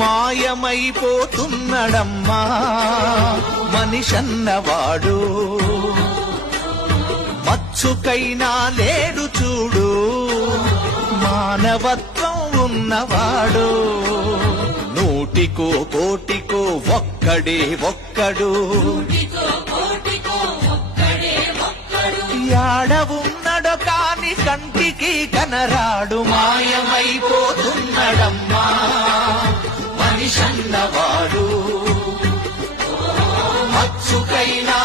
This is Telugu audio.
మాయమైపోతున్నడమ్మా మనిషన్నవాడు, మచ్చుకైనా లేడు చూడు మానవత్వం ఉన్నవాడు. నూటికో కోటికో ఒక్కడే ఒక్కడు, యాడవున్నడో కాని కంటికి కనరాడు. మాయమైపోతున్నడమ్మా మనిషన్నవాడు, మచ్చుకైనా